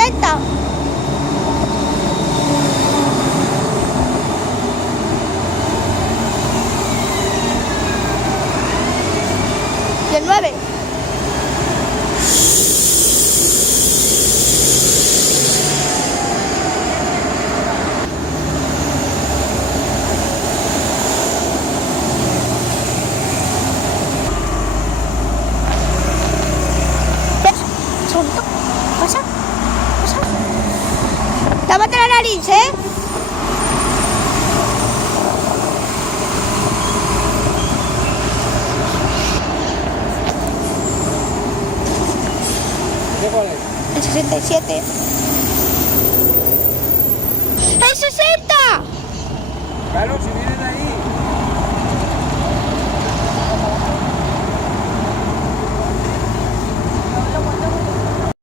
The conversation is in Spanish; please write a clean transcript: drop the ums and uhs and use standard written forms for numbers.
70. Y el 9. Segundo. Pasa. Pasa. Tápate la nariz, ¿eh? ¿Cuál es? El 67. ¡El 60! Claro, si vienen ahí.